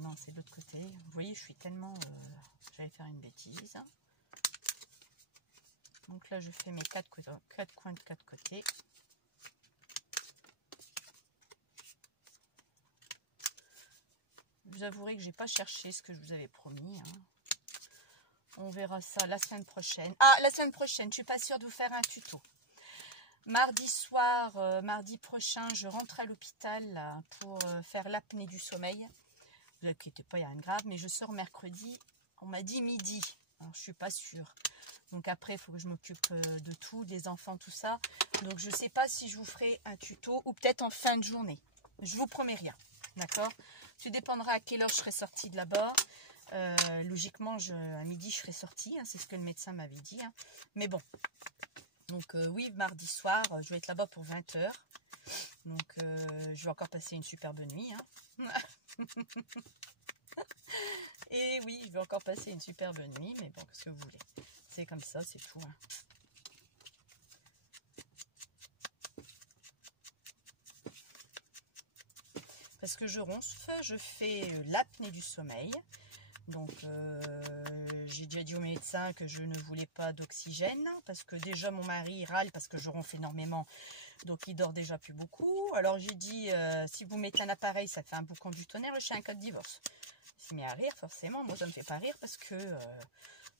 Non, c'est de l'autre côté. Vous voyez, je suis tellement... j'allais faire une bêtise. Donc là, je fais mes 4 coins de 4 côtés. Vous avouerez que j'ai pas cherché ce que je vous avais promis. Hein. On verra ça la semaine prochaine. Ah, la semaine prochaine, je suis pas sûre de vous faire un tuto. Mardi soir, mardi prochain, je rentre à l'hôpital pour faire l'apnée du sommeil. Ne vous inquiétez pas, il n'y a rien de grave, mais je sors mercredi. On m'a dit midi. Alors, je suis pas sûre. Donc après, il faut que je m'occupe de tout, des enfants, tout ça. Donc je ne sais pas si je vous ferai un tuto ou peut-être en fin de journée. Je vous promets rien, d'accord? Tout dépendra à quelle heure je serai sortie de là-bas. Logiquement, à midi, je serai sortie. Hein, c'est ce que le médecin m'avait dit. Hein. Mais bon. Donc oui, mardi soir, je vais être là-bas pour 20 h. Donc je vais encore passer une superbe nuit. Hein. Et oui, je vais encore passer une superbe nuit. Mais bon, qu'est-ce que vous voulez? C'est comme ça, c'est tout. Hein. Parce que je ronfle, je fais l'apnée du sommeil. Donc, j'ai déjà dit au médecin que je ne voulais pas d'oxygène. Parce que déjà, mon mari râle parce que je ronfle énormément. Donc, il dort déjà plus beaucoup. Alors, j'ai dit, si vous mettez un appareil, ça fait un boucan du tonnerre, je suis un cas de divorce. Il se met à rire, forcément. Moi, ça ne me fait pas rire parce que...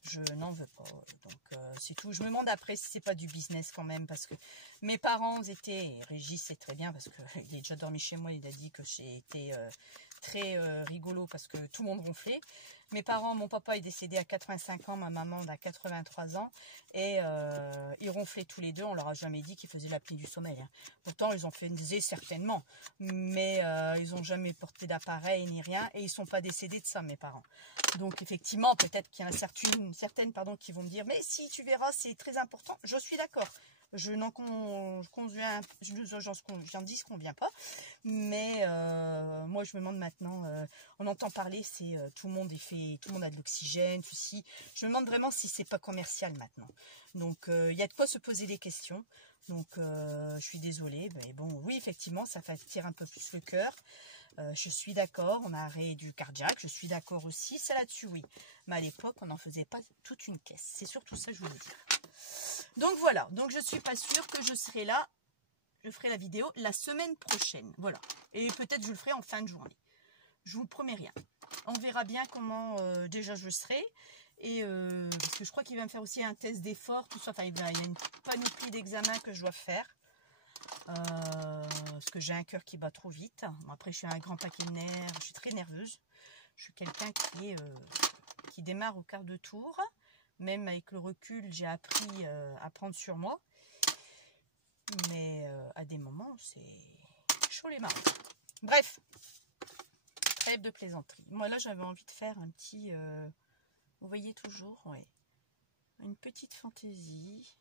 je n'en veux pas, donc c'est tout. Je me demande après si c'est pas du business quand même, parce que mes parents étaient, et Régis c'est très bien, parce qu'il est déjà dormi chez moi, il a dit que j'ai été très rigolo, parce que tout le monde ronflait. Mes parents, mon papa est décédé à 85 ans, ma maman a 83 ans, et ils ronflaient tous les deux, on leur a jamais dit qu'ils faisaient l'apnée du sommeil. Hein. Pourtant, ils ont fait une disée certainement, mais ils n'ont jamais porté d'appareil ni rien, et ils sont pas décédés de ça, mes parents. Donc effectivement, peut-être qu'il y en a certaines qui vont me dire, mais si tu verras, c'est très important. Je suis d'accord. J'en disconviens pas. Mais moi, je me demande maintenant, on entend parler, c'est tout le monde a de l'oxygène, ceci. Je me demande vraiment si c'est pas commercial maintenant. Donc il y a de quoi se poser des questions. Donc je suis désolée, mais bon, oui, effectivement, ça fatigue un peu plus le cœur. Je suis d'accord, on a arrêt du cardiaque, je suis d'accord aussi, c'est là-dessus, oui. Mais à l'époque, on n'en faisait pas toute une caisse. C'est surtout ça que je voulais dire. Donc voilà, donc je ne suis pas sûre que je serai là. Je ferai la vidéo la semaine prochaine, voilà. Et peut-être je le ferai en fin de journée. Je vous promets rien. On verra bien comment déjà je serai. Et parce que je crois qu'il va me faire aussi un test d'effort, tout ça. Enfin, il y a une panoplie d'examens que je dois faire. Parce que j'ai un cœur qui bat trop vite. Bon, après, je suis un grand paquet de nerfs. Je suis très nerveuse. Je suis quelqu'un qui démarre au quart de tour. Même avec le recul, j'ai appris à prendre sur moi. Mais à des moments, c'est chaud les marins. Bref, trêve de plaisanterie. Moi, là, j'avais envie de faire un petit... vous voyez toujours, ouais. Une petite fantaisie.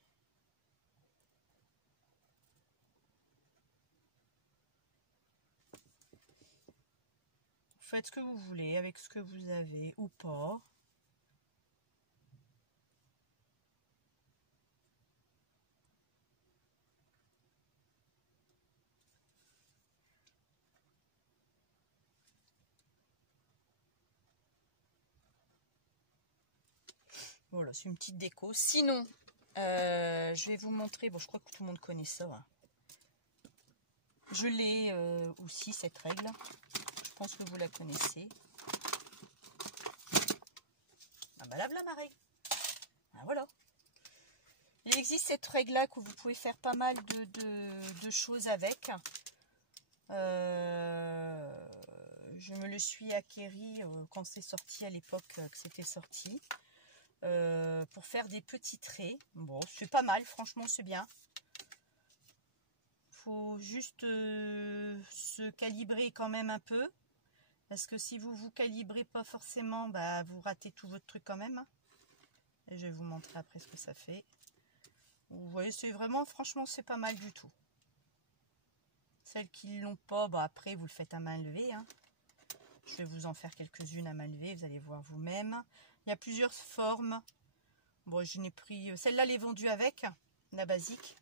Faites ce que vous voulez avec ce que vous avez ou pas. Voilà, c'est une petite déco. Sinon, je vais vous montrer. Bon, je crois que tout le monde connaît ça. Hein. Je l'ai aussi, cette règle. Je pense que vous la connaissez. Ah bah là, voilà ma règle. Ah, voilà. Il existe cette règle-là que vous pouvez faire pas mal de choses avec. Je me le suis acquéri quand c'est sorti à l'époque que c'était sorti. Pour faire des petits traits. Bon, c'est pas mal, franchement, c'est bien. Faut juste se calibrer quand même un peu. Parce que si vous vous calibrez pas forcément, bah, vous ratez tout votre truc quand même. Et je vais vous montrer après ce que ça fait. Vous voyez, c'est vraiment, franchement, c'est pas mal du tout. Celles qui ne l'ont pas, bah, après, vous le faites à main levée. Hein. Je vais vous en faire quelques-unes à main levée, vous allez voir vous-même. Il y a plusieurs formes. Bon, je n'ai pris... Celle-là, elle est vendue avec, la basique.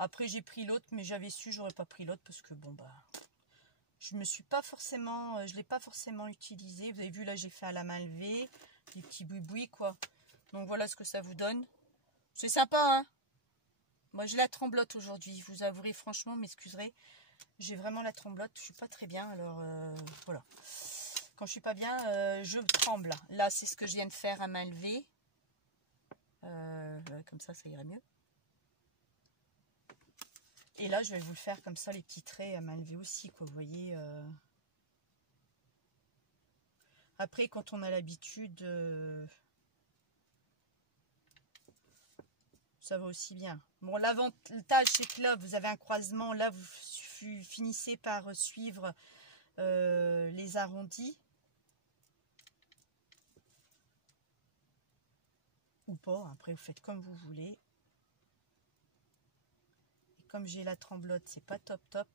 Après, j'ai pris l'autre, mais j'avais su, j'aurais pas pris l'autre parce que, bon, bah... Je me suis pas forcément... Je l'ai pas forcément utilisé. Vous avez vu, là, j'ai fait à la main levée. Des petits boui-boui, quoi. Donc, voilà ce que ça vous donne. C'est sympa, hein. Moi, j'ai la tremblote aujourd'hui. Vous avouerez, franchement, m'excuserez. J'ai vraiment la tremblote. Je suis pas très bien, alors, voilà. Quand je suis pas bien, je tremble. Là, c'est ce que je viens de faire à main levée. Comme ça ira mieux. Et là, je vais vous le faire comme ça, les petits traits à main levée aussi, quoi. Vous voyez. Après, quand on a l'habitude, ça va aussi bien. Bon, l'avantage, c'est que là, vous avez un croisement. Là, vous finissez par suivre les arrondis. Ou pas, après vous faites comme vous voulez. Et comme j'ai la tremblote, c'est pas top top.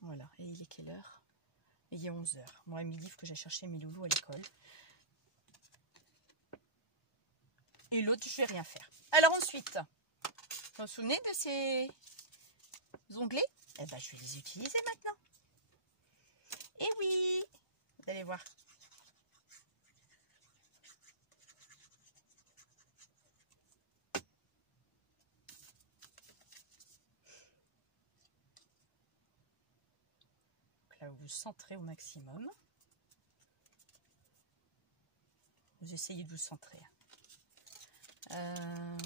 Voilà, et il est quelle heure? Il est 11 h. Moi, il midi, il faut que j'aille chercher mes loulous à l'école. Et l'autre, je vais rien faire. Alors ensuite, vous vous souvenez de ces onglets? Eh ben, je vais les utiliser maintenant. Et oui, vous allez voir. Là, vous centrez au maximum. Vous essayez de vous centrer. Un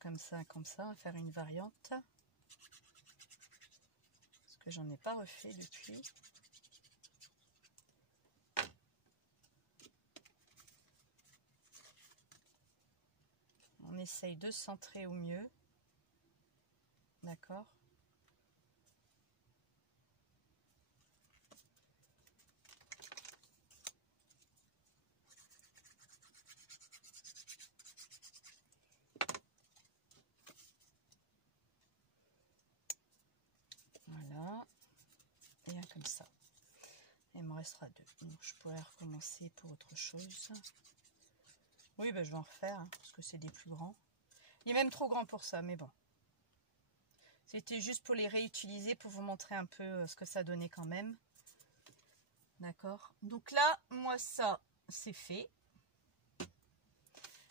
comme ça, on va faire une variante. Parce que j'en ai pas refait depuis. On essaye de centrer au mieux. D'accord? Voilà. Et un comme ça. Il me restera deux. Donc je pourrais recommencer pour autre chose. Oui, ben, je vais en refaire, hein, parce que c'est des plus grands. Il est même trop grand pour ça, mais bon. C'était juste pour les réutiliser, pour vous montrer un peu ce que ça donnait quand même. D'accord. Donc là, moi, ça, c'est fait.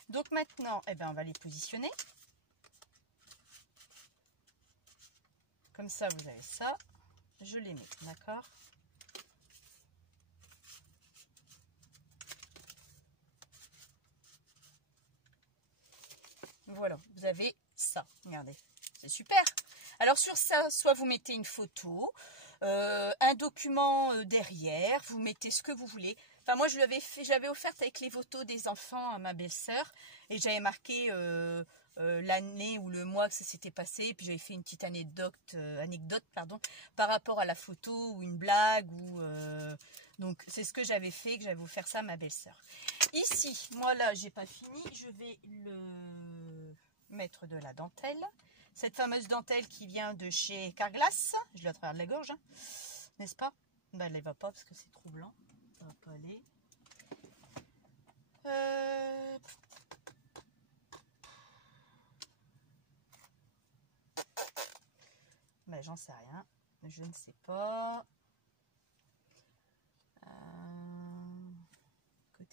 Donc maintenant, eh ben, on va les positionner. Comme ça, vous avez ça. Je les mets, d'accord? Voilà, vous avez ça. Regardez, c'est super. Alors sur ça, soit vous mettez une photo, un document derrière, vous mettez ce que vous voulez. Enfin, moi, je l'avais fait, j'avais offerte avec les photos des enfants à ma belle-sœur et j'avais marqué l'année ou le mois que ça s'était passé. Et puis j'avais fait une petite anecdote, par rapport à la photo ou une blague ou donc c'est ce que j'avais fait, que j'avais offert ça à ma belle-sœur. Ici, moi là, j'ai pas fini, je vais le mettre de la dentelle. Cette fameuse dentelle qui vient de chez Carglass. Je l'ai à travers de la gorge, hein, n'est-ce pas? Ben, elle ne va pas parce que c'est trop blanc. Ça va pas aller. Ben, j'en sais rien. Je ne sais pas.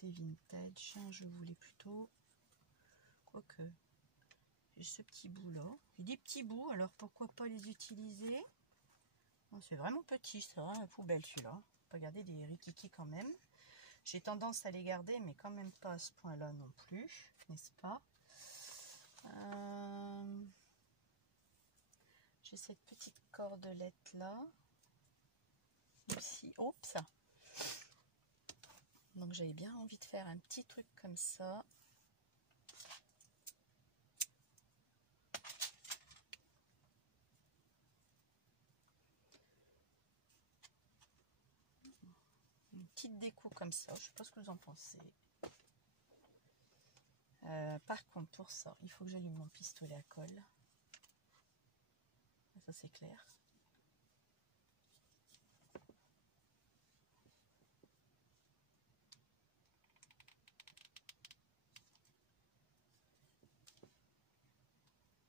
côté vintage, je voulais plutôt, quoique, j'ai ce petit bout là, j'ai des petits bouts, alors pourquoi pas les utiliser? C'est vraiment petit, ça va, la poubelle celui-là, pas garder des rikiki quand même. J'ai tendance à les garder, mais quand même pas à ce point-là non plus, n'est-ce pas? J'ai cette petite cordelette là, aussi, oups. Donc j'avais bien envie de faire un petit truc comme ça. Une petite déco comme ça, je sais pas ce que vous en pensez. Par contre, pour ça, il faut que j'allume mon pistolet à colle. Ça c'est clair.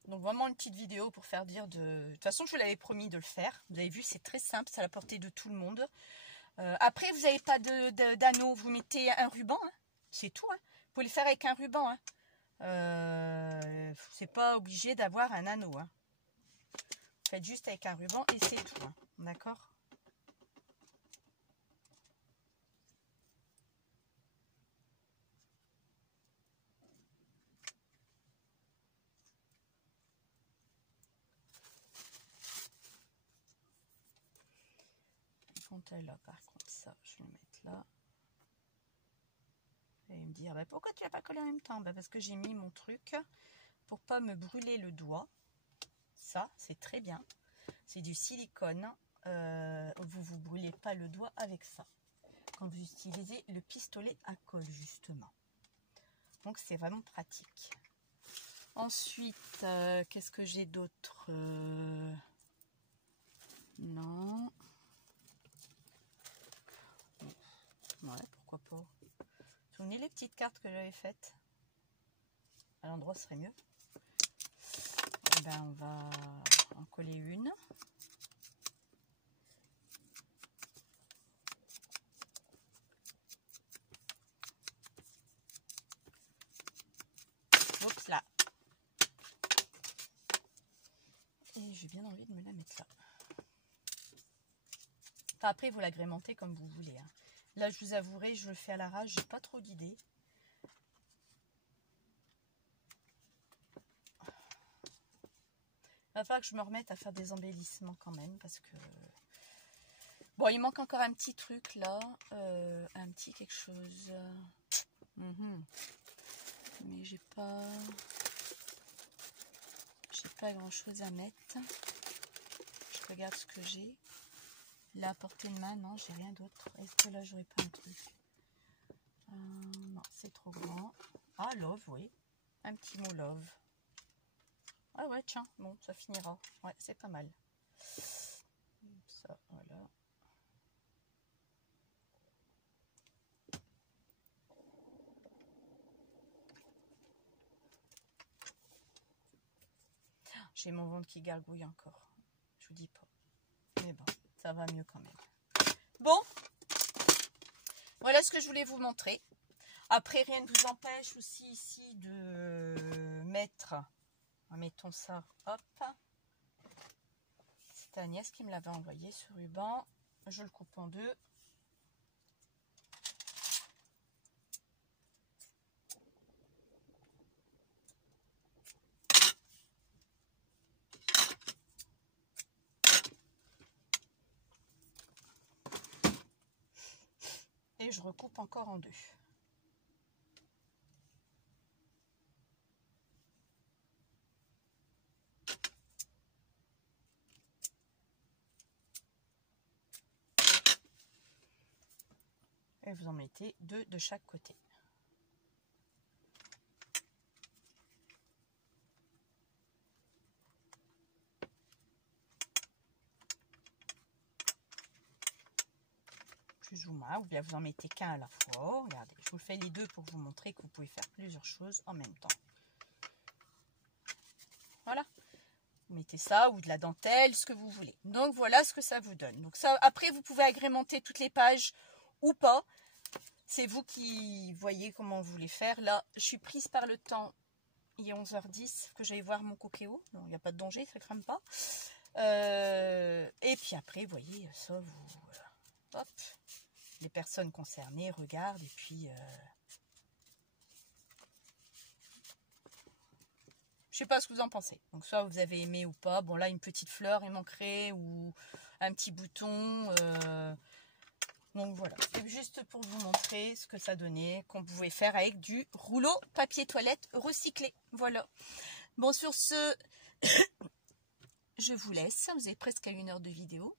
Donc vraiment une petite vidéo pour faire dire de... toute façon, je vous l'avais promis de le faire. Vous avez vu, c'est très simple, c'est à la portée de tout le monde. Après, vous n'avez pas d'anneau, vous mettez un ruban, hein. C'est tout. Hein. Vous pouvez le faire avec un ruban. Hein. C'est pas obligé d'avoir un anneau. Hein. Faites juste avec un ruban et c'est tout. Hein. D'accord? Là, par contre, ça, je vais le mettre là. Et me dire, bah, pourquoi tu l'as pas collé en même temps? Bah, parce que j'ai mis mon truc pour pas me brûler le doigt. Ça, c'est très bien. C'est du silicone. Vous brûlez pas le doigt avec ça. Quand vous utilisez le pistolet à colle, justement. Donc, c'est vraiment pratique. Ensuite, qu'est-ce que j'ai d'autre? Non. Ouais, pourquoi pas. Vous souvenez les petites cartes que j'avais faites? À l'endroit serait mieux. Et ben, on va en coller une. Oups là. Et j'ai bien envie de me la mettre là. Enfin, après, vous l'agrémentez comme vous voulez. Hein. Là, je vous avouerai, je le fais à l'arrache, j'ai pas trop d'idées. Il va falloir que je me remette à faire des embellissements quand même, parce que... Bon, il manque encore un petit truc là, un petit quelque chose. Mais j'ai pas grand chose à mettre. Je regarde ce que j'ai. Là, à portée de main, non, j'ai rien d'autre. Est-ce que là, j'aurais pas un truc? Non, c'est trop grand. Ah, love, oui. Un petit mot love. Ah ouais, tiens, bon, ça finira. Ouais, c'est pas mal. Ça, voilà. J'ai mon ventre qui gargouille encore. Je vous dis pas. Mais bon, ça va mieux quand même. Bon, voilà ce que je voulais vous montrer. Après, rien ne vous empêche aussi ici de mettre, mettons ça, hop. C'est Agnès qui me l'avait envoyé ce ruban. Je le coupe en deux. Et je recoupe encore en deux. Et vous en mettez deux de chaque côté. Plus ou moins, ou bien vous en mettez qu'un à la fois. Regardez, je vous fais les deux pour vous montrer que vous pouvez faire plusieurs choses en même temps. Voilà. Vous mettez ça ou de la dentelle, ce que vous voulez. Donc voilà ce que ça vous donne. Donc ça, après, vous pouvez agrémenter toutes les pages ou pas. C'est vous qui voyez comment vous voulez faire. Là, je suis prise par le temps. Il est 11h10, que j'aille voir mon coquéo. Non, il n'y a pas de danger, ça ne crame pas. Et puis après, vous voyez, ça, vous... hop, les personnes concernées regardent et puis... je sais pas ce que vous en pensez. Donc soit vous avez aimé ou pas. Bon là, une petite fleur, il manquerait, ou un petit bouton... Donc voilà, c'est juste pour vous montrer ce que ça donnait, qu'on pouvait faire avec du rouleau papier toilette recyclé. Voilà. Bon, sur ce, je vous laisse. Vous avez presque à 1 heure de vidéo.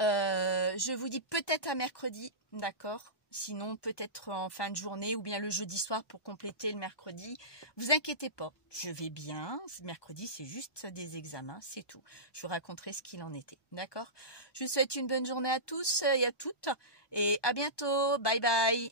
Je vous dis peut-être à mercredi, d'accord? Sinon, peut-être en fin de journée ou bien le jeudi soir pour compléter le mercredi. Vous inquiétez pas, je vais bien. Ce mercredi, c'est juste des examens, c'est tout. Je vous raconterai ce qu'il en était, d'accord? Je vous souhaite une bonne journée à tous et à toutes. Et à bientôt. Bye bye.